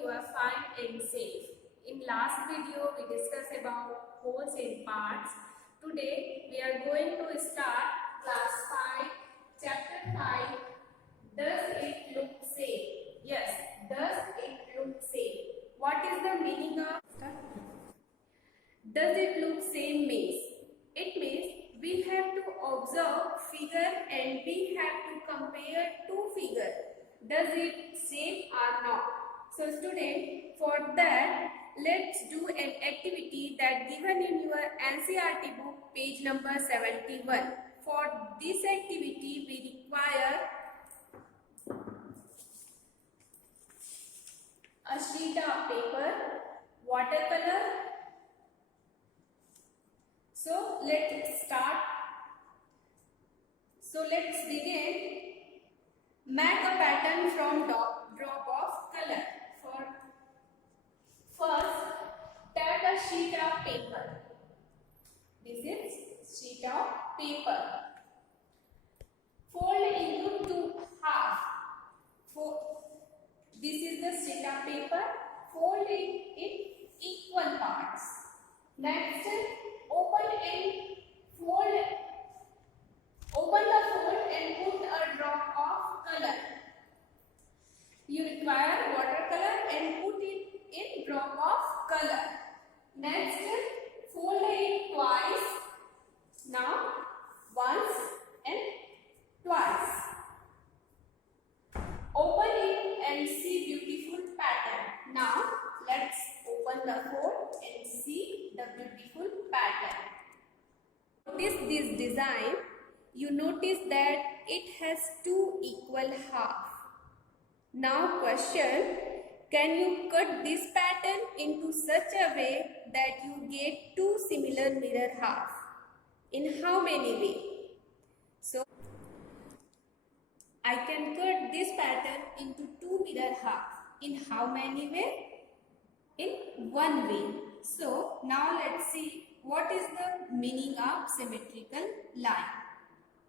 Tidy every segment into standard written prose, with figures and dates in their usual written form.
you are fine and safe. In last video we discussed about wholes and parts. Today we are going to start class 5, chapter 5. Does it look same? Yes, does it look same? What is the meaning of does it look same means? It means we have to observe figure and we have to compare two figures. Does it same or not? So student, for that let's do an activity that given in your NCERT book page number 71. For this activity we require a sheet of paper, watercolor. So let's start. So let's begin. Make a pattern from drop of color. First, take a sheet of paper. This is sheet of paper. Fold into two half. This is the sheet of paper. Fold it in equal parts. Next, open the fold and put a drop of color. You require watercolor and put it in drop of color. Next, fold it twice. Now, once and twice. Open it and see beautiful pattern. Now, let's open the fold and see the beautiful pattern. Notice this design. You notice that it has two equal halves. Now question, can you cut this pattern into such a way that you get two similar mirror halves? In how many ways? So, I can cut this pattern into two mirror halves. In how many ways? In one way. So, now let's see what is the meaning of symmetrical line.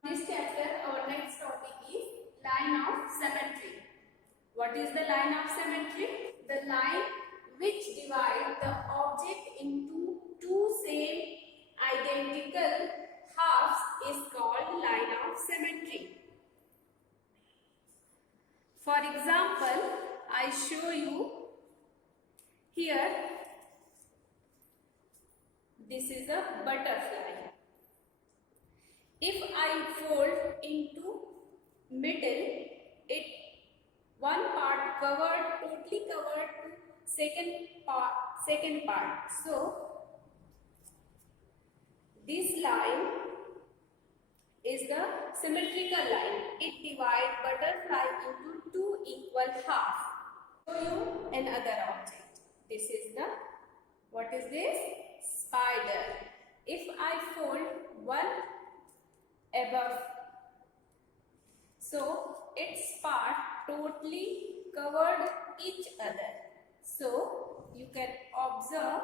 This chapter, our next topic is line of symmetry. What is the line of symmetry? The line which divides the object into two same identical halves is called line of symmetry. For example, I show you here. This is a butterfly. If I fold into middle, it one part totally covered to second part. So this line is the symmetrical line. It divides butterfly into two equal halves. Show you another object. This is the, what is this? Spider. If I fold one above, so its part totally covered each other. So you can observe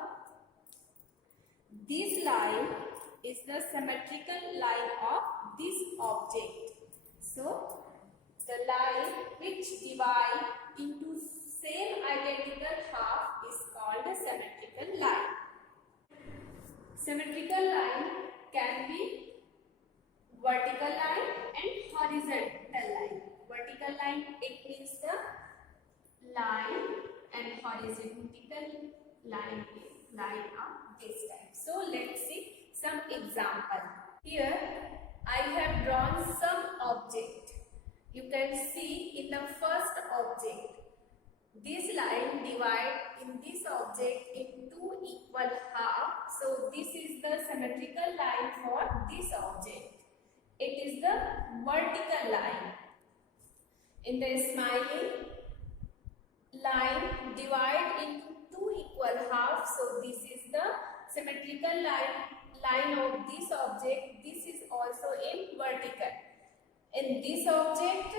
this line is the symmetrical line of this object. So the line which divides into same identical half is called a symmetrical line. Symmetrical line can be vertical line and horizontal line. Vertical line, it means the line, and horizontal line is line of this type. So let's see some example. Here I have drawn some object. You can see in the first object, this line divides in this object in two equal halves. So this is the symmetrical line for this object. It is the vertical line. In the smiling line divide into two equal halves. So this is the symmetrical line of this object. This is also in vertical. In this object,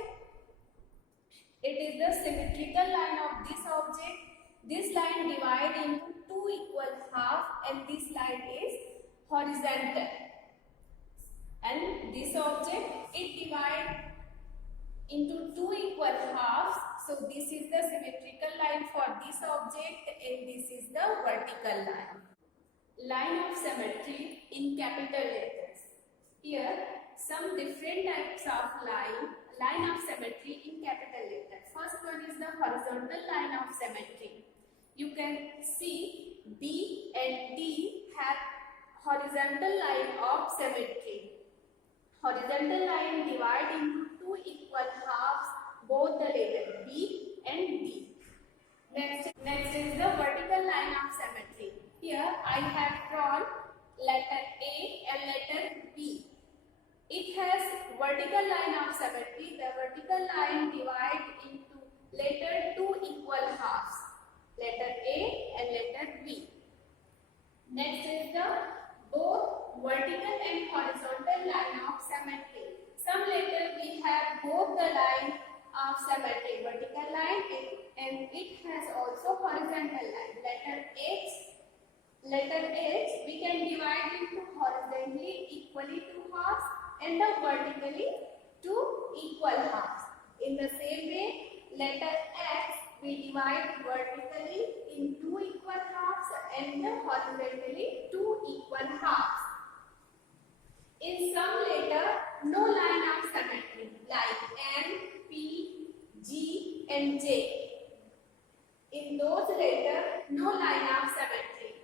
it is the symmetrical line of this object. This line divides into two equal halves and this line is horizontal. And this object, it divides into two equal halves. So this is the symmetrical line for this object and this is the vertical line. Line of symmetry in capital letters. Here some different types of line of symmetry in capital letters. First one is the horizontal line of symmetry. You can see B and D have horizontal line of symmetry. Horizontal line divide into two equal halves both the letter B and D. Next is the vertical line of symmetry. Here I have drawn letter A and letter B. It has vertical line of symmetry. The vertical line divides into letter two equal halves, letter A and letter B. Next is the both vertical and horizontal line of symmetry. Some letter we have both the line of symmetry, vertical line and it has also horizontal line. Letter H we can divide into horizontally equally two halves and the vertically two equal halves. In the same way, letter X we divide vertically in two equal halves and horizontally two equal halves. In some letter, no line of symmetry like N, P, G and J. In those letters, no line of symmetry.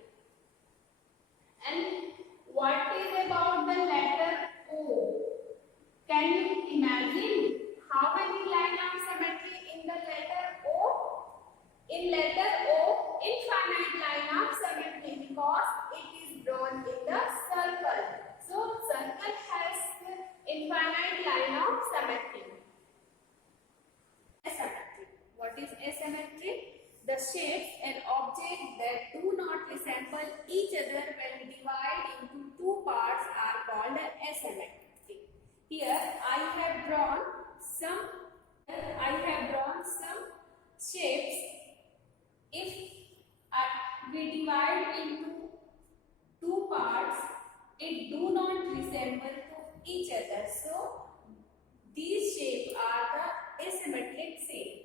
And what is about the letter O? Can you imagine how many line of symmetry in the letter O? In letter O, infinite line of symmetry because it is drawn in the circle. So circle has infinite line of symmetry. Asymmetry. What is asymmetry? The shapes and objects that do not resemble each other when divided into two parts are called asymmetry. Here I have drawn some shapes. If we divide into two parts, it do not resemble to each other. So these shapes are the asymmetric shape.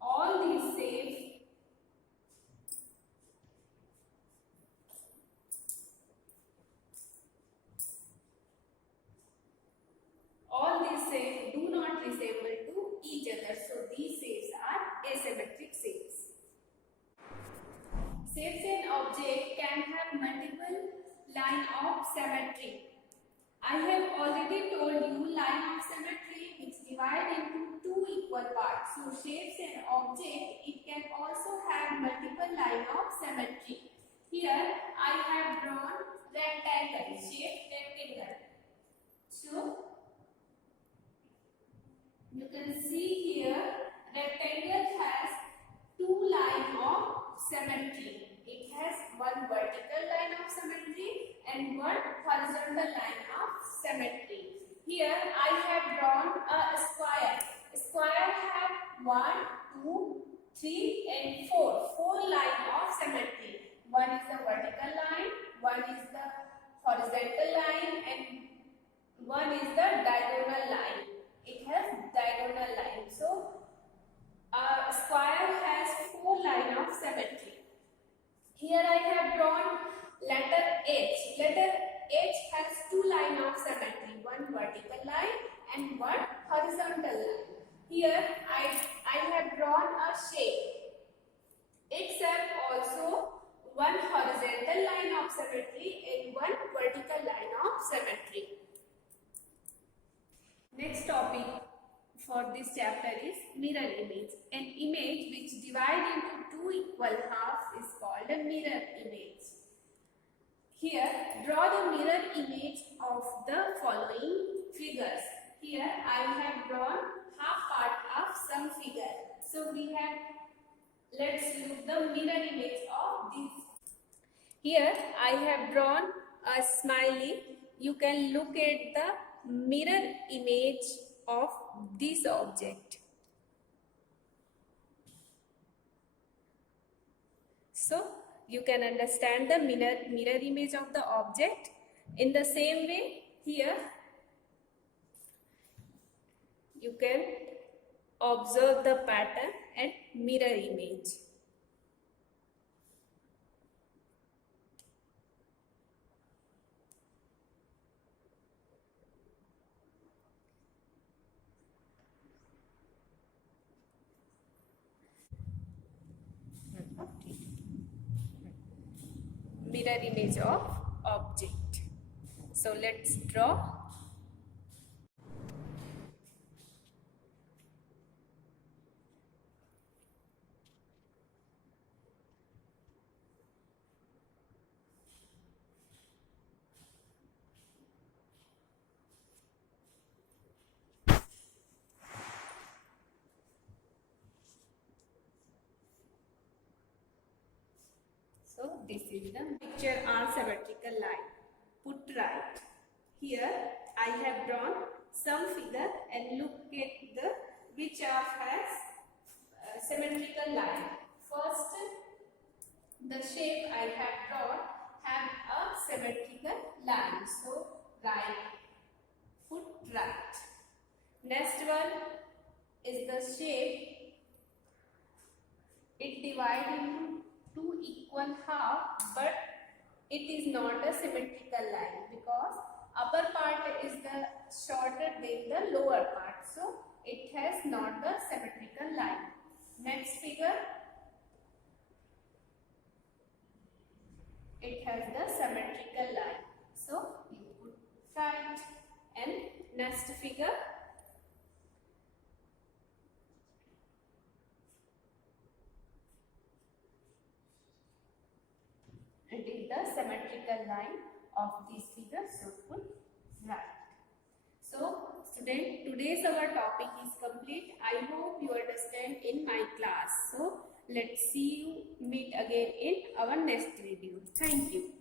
All these shapes do not resemble to each other. So these shapes are asymmetric shapes. Shapes and objects can have multiple line of symmetry. I have already told you line of symmetry which divide into two equal parts. So shapes and objects, it can also have multiple line of symmetry. Here I have drawn rectangle, shape rectangle. So you can see here rectangle has two lines of symmetry. It has one vertical line of symmetry and one horizontal line of symmetry. Here I have drawn a square. Square have 1, 2, 3 and 4. 4 lines of symmetry. One is the vertical line, one is the horizontal line and one is the diagonal line. It has diagonal line. So a square has 4 lines of symmetry. Here I have drawn letter H. Letter H has 2 lines of symmetry, one vertical line and one horizontal line. Here I have drawn a shape. It has also one horizontal line of symmetry and one vertical line of symmetry. Next topic for this chapter is mirror image. An image which divides into two equal halves is called a mirror image. Here, draw the mirror image of the following figures. Here, I have drawn half part of some figure. So we have, let's look the mirror image of this. Here, I have drawn a smiley. You can look at the mirror image of this object. So you can understand the mirror image of the object. In the same way, here you can Observe the pattern and mirror image. Mirror image of object. So let's draw. So this is the picture are symmetrical line. Put right. Here I have drawn some figure and look at the which of has symmetrical line. First, the shape I have drawn have a symmetrical line. So right, put right. Next one is the shape. It divides into two equal half, but it is not a symmetrical line because upper part is the shorter than the lower part, so it has not the symmetrical line. Next figure, it has the symmetrical line, so you put right. And next figure, it is the symmetrical line of this figure, so put right. So student, today's our topic is complete. I hope you understand in my class. So let's see you meet again in our next video. Thank you.